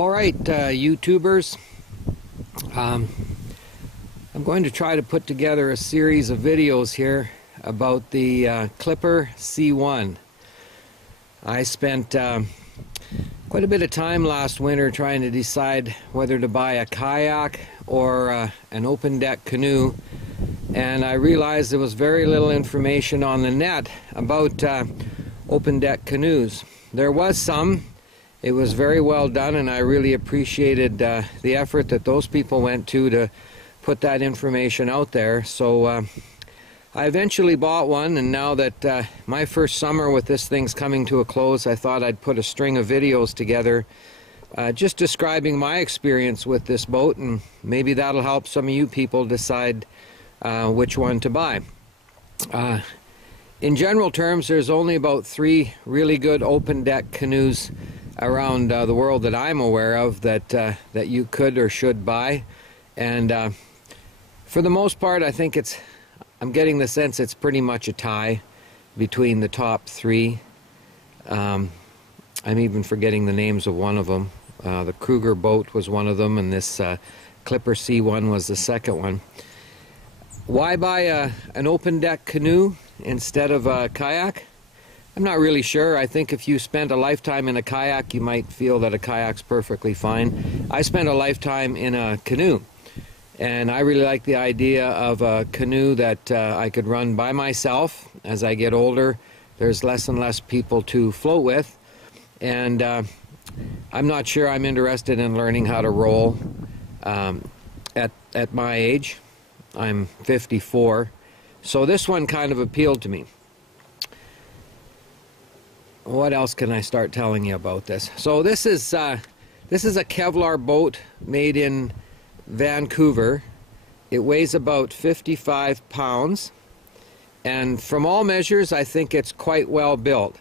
Alright, YouTubers, I'm going to try to put together a series of videos here about the Clipper C1. I spent quite a bit of time last winter trying to decide whether to buy a kayak or an open deck canoe, and I realized there was very little information on the net about open deck canoes. There was some. It was very well done, and I really appreciated the effort that those people went to put that information out there. So I eventually bought one, and now that my first summer with this thing's coming to a close, I thought I'd put a string of videos together just describing my experience with this boat, and maybe that'll help some of you people decide which one to buy. In general terms, there's only about 3 really good open deck canoes around the world that I'm aware of that you could or should buy, and for the most part I'm getting the sense it's pretty much a tie between the top 3. I'm even forgetting the names of one of them. The Kruger boat was one of them, and this Clipper C1 was the second one. Why buy an open deck canoe instead of a kayak? I'm not really sure. I think if you spent a lifetime in a kayak, you might feel that a kayak's perfectly fine. I spent a lifetime in a canoe, and I really like the idea of a canoe that I could run by myself. As I get older, there's less and less people to float with, and I'm not sure I'm interested in learning how to row at my age. I'm 54, so this one kind of appealed to me. What else can I start telling you about this? So this is a Kevlar boat made in Vancouver. It weighs about 55 pounds, and from all measures I think it's quite well built.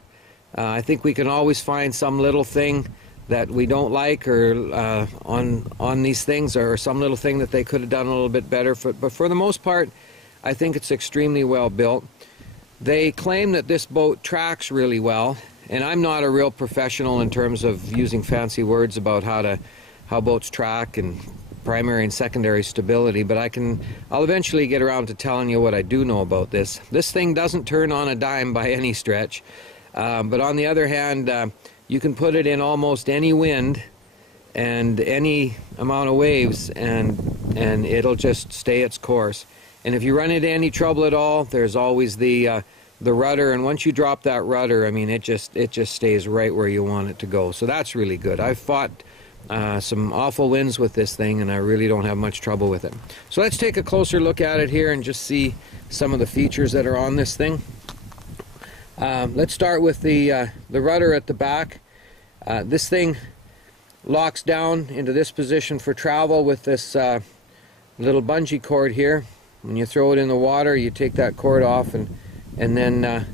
I think we can always find some little thing that we don't like, or on these things, or some little thing that they could have done a little bit better, but for the most part I think it's extremely well built. They claim that this boat tracks really well, and I'm not a real professional in terms of using fancy words about how boats track and primary and secondary stability, but I'll eventually get around to telling you what I do know about this. This thing doesn't turn on a dime by any stretch, but on the other hand, you can put it in almost any wind and any amount of waves, and it'll just stay its course. And if you run into any trouble at all, there's always the rudder, and once you drop that rudder, I mean, it just stays right where you want it to go. So that's really good. I've fought some awful winds with this thing, and I really don't have much trouble with it. So let's take a closer look at it here and just see some of the features that are on this thing. Let's start with the rudder at the back. This thing locks down into this position for travel with this little bungee cord here. When you throw it in the water, you take that cord off, and then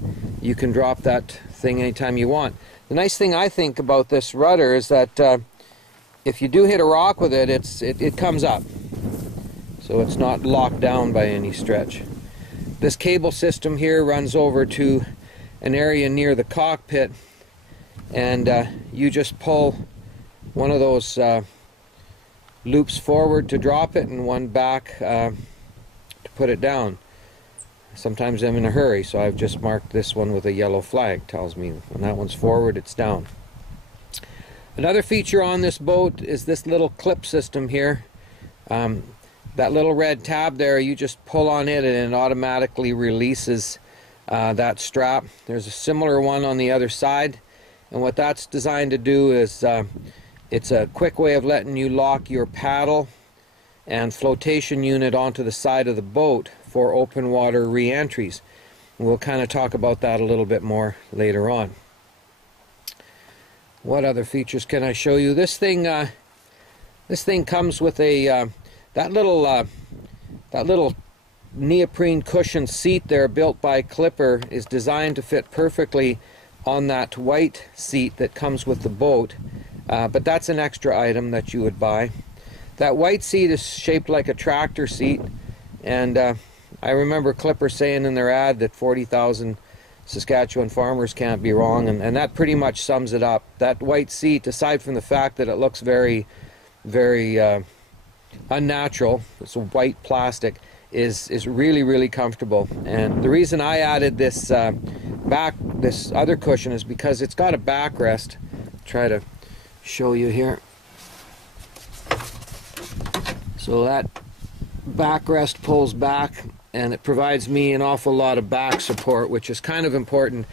you can drop that thing anytime you want. The nice thing I think about this rudder is that if you do hit a rock with it, it comes up, so it's not locked down by any stretch. This cable system here runs over to an area near the cockpit, and you just pull one of those loops forward to drop it, and one back to put it down. Sometimes I'm in a hurry, so I've just marked this one with a yellow flag. Tells me when that one's forward, it's down. Another feature on this boat is this little clip system here. That little red tab there, you just pull on it and it automatically releases that strap. There's a similar one on the other side, and what that's designed to do is it's a quick way of letting you lock your paddle and flotation unit onto the side of the boat for open water re-entries. We'll kind of talk about that a little bit more later on. What other features can I show you? This thing comes with a that little neoprene cushion seat there, built by Clipper, is designed to fit perfectly on that white seat that comes with the boat, but that's an extra item that you would buy. That white seat is shaped like a tractor seat, and I remember Clipper saying in their ad that 40,000 Saskatchewan farmers can't be wrong, and that pretty much sums it up. That white seat, aside from the fact that it looks very, very unnatural, it's a white plastic, is really, really comfortable. And the reason I added this this other cushion is because it's got a backrest. Try to show you here. So that backrest pulls back, and it provides me an awful lot of back support, which is kind of important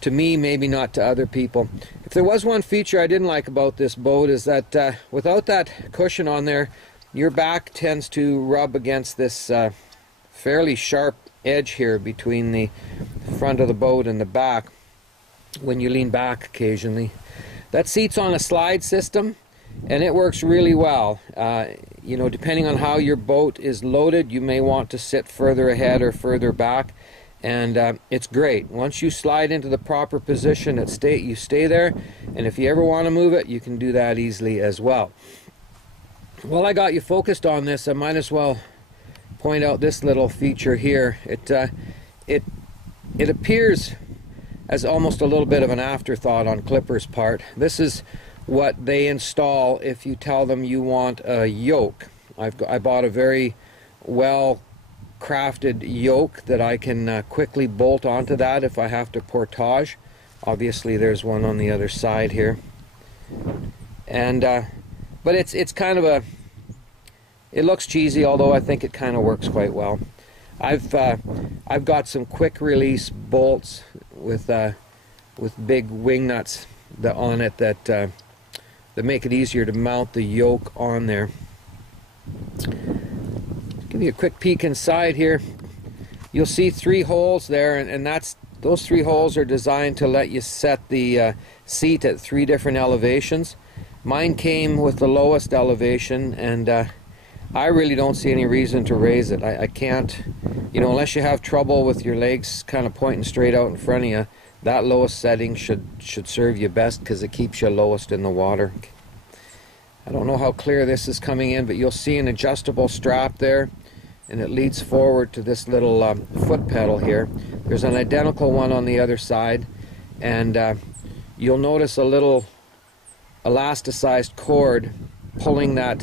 to me, maybe not to other people. If there was one feature I didn't like about this boat, is that without that cushion on there, your back tends to rub against this fairly sharp edge here between the front of the boat and the back when you lean back occasionally. That seat's on a slide system, and it works really well. You know, depending on how your boat is loaded, you may want to sit further ahead or further back, and it's great. Once you slide into the proper position, you stay there, and if you ever want to move it, you can do that easily as well. While I got you focused on this, I might as well point out this little feature here. It appears as almost a little bit of an afterthought on Clipper's part. This is what they install if you tell them you want a yoke. I bought a very well crafted yoke that I can quickly bolt onto that if I have to portage. Obviously there's one on the other side here, and but it's kind of it looks cheesy, although I think it kind of works quite well. I've got some quick release bolts with big wing nuts on it that make it easier to mount the yoke on there. Give you a quick peek inside here. You'll see 3 holes there, and those 3 holes are designed to let you set the seat at 3 different elevations. Mine came with the lowest elevation, and I really don't see any reason to raise it. I can't, you know, unless you have trouble with your legs kind of pointing straight out in front of you. That lowest setting should serve you best, because it keeps you lowest in the water. I don't know how clear this is coming in, but you'll see an adjustable strap there, and it leads forward to this little foot pedal here. There's an identical one on the other side, and you'll notice a little elasticized cord pulling that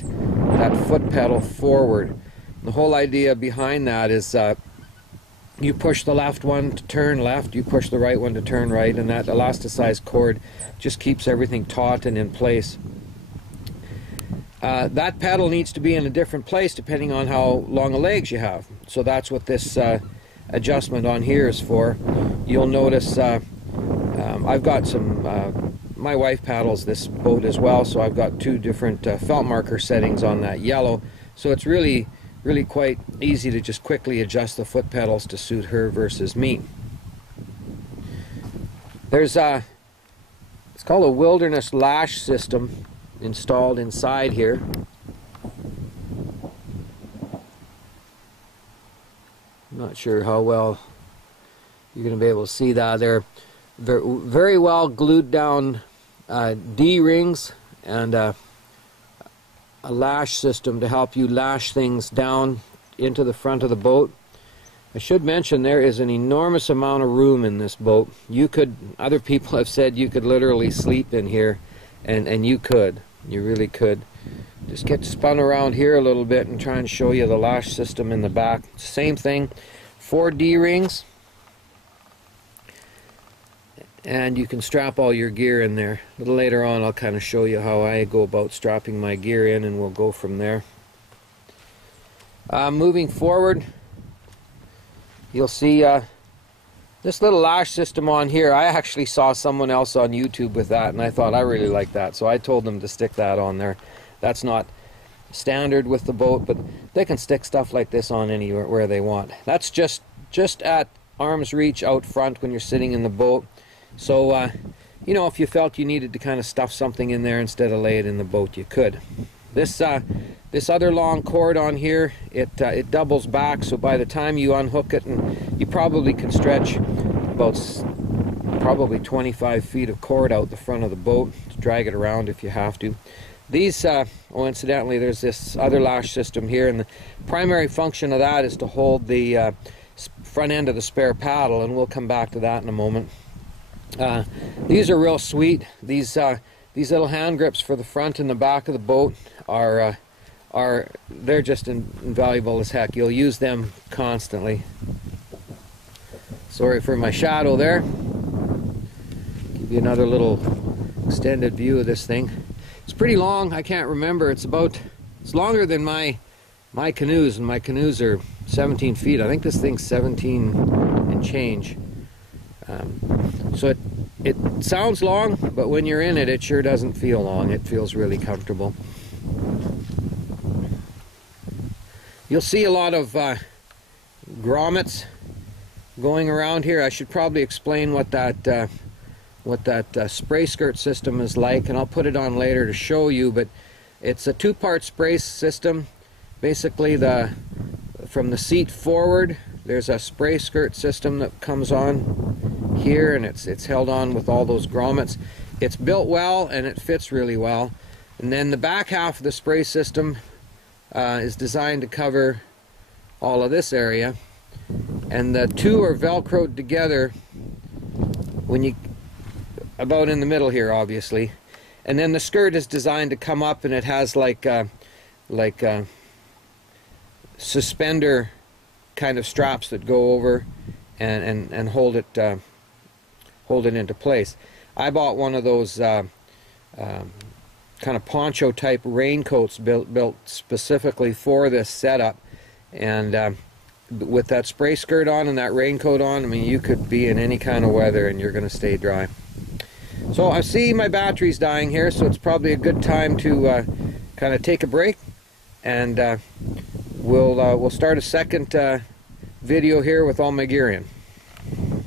foot pedal forward. The whole idea behind that is you push the left one to turn left, you push the right one to turn right, and that elasticized cord just keeps everything taut and in place. That pedal needs to be in a different place depending on how long the legs you have. So that's what this adjustment on here is for. You'll notice I've got some, my wife paddles this boat as well, so I've got 2 different felt marker settings on that yellow. So it's really quite easy to just quickly adjust the foot pedals to suit her versus me. There's it's called a wilderness lash system installed inside here. I'm not sure how well you're going to be able to see that. They're very well glued down D-rings and a lash system to help you lash things down into the front of the boat. I should mention there is an enormous amount of room in this boat. Other people have said you could literally sleep in here, and you really could. Just get spun around here a little bit and try and show you the lash system in the back. Same thing, 4 D-rings, and you can strap all your gear in there. A little later on I'll kind of show you how I go about strapping my gear in, and we'll go from there. Moving forward, you'll see this little lash system on here. I actually saw someone else on YouTube with that, and I thought I really liked that, so I told them to stick that on there. That's not standard with the boat, but they can stick stuff like this on anywhere they want. That's just at arm's reach out front when you're sitting in the boat. So, you know, if you felt you needed to kind of stuff something in there instead of lay it in the boat, you could. This other long cord on here, it doubles back, so by the time you unhook it, and you probably can stretch about probably 25 feet of cord out the front of the boat to drag it around if you have to. These, oh, incidentally, there's this other lash system here, and the primary function of that is to hold the front end of the spare paddle, and we'll come back to that in a moment. These are real sweet. These little hand grips for the front and the back of the boat they're just invaluable as heck. You'll use them constantly. Sorry for my shadow there. Give you another little extended view of this thing. It's pretty long. I can't remember. It's longer than my canoes, and my canoes are 17 feet. I think this thing's 17 and change. So it sounds long, but when you're in it, it sure doesn't feel long. It feels really comfortable. You'll see a lot of grommets going around here. I should probably explain what that spray skirt system is like, and I'll put it on later to show you. But it's a two-part spray system. Basically, from the seat forward, there's a spray skirt system that comes on here, and it's held on with all those grommets. It's built well, and it fits really well. And then the back half of the spray system is designed to cover all of this area, and the two are velcroed together about in the middle here, obviously. And then the skirt is designed to come up, and it has like suspender kind of straps that go over and hold it into place. I bought one of those kind of poncho type raincoats built specifically for this setup, and with that spray skirt on and that raincoat on, I mean, you could be in any kind of weather and you're going to stay dry. So I see my battery's dying here, so it's probably a good time to kind of take a break, and we'll start a second video here with all my gear in.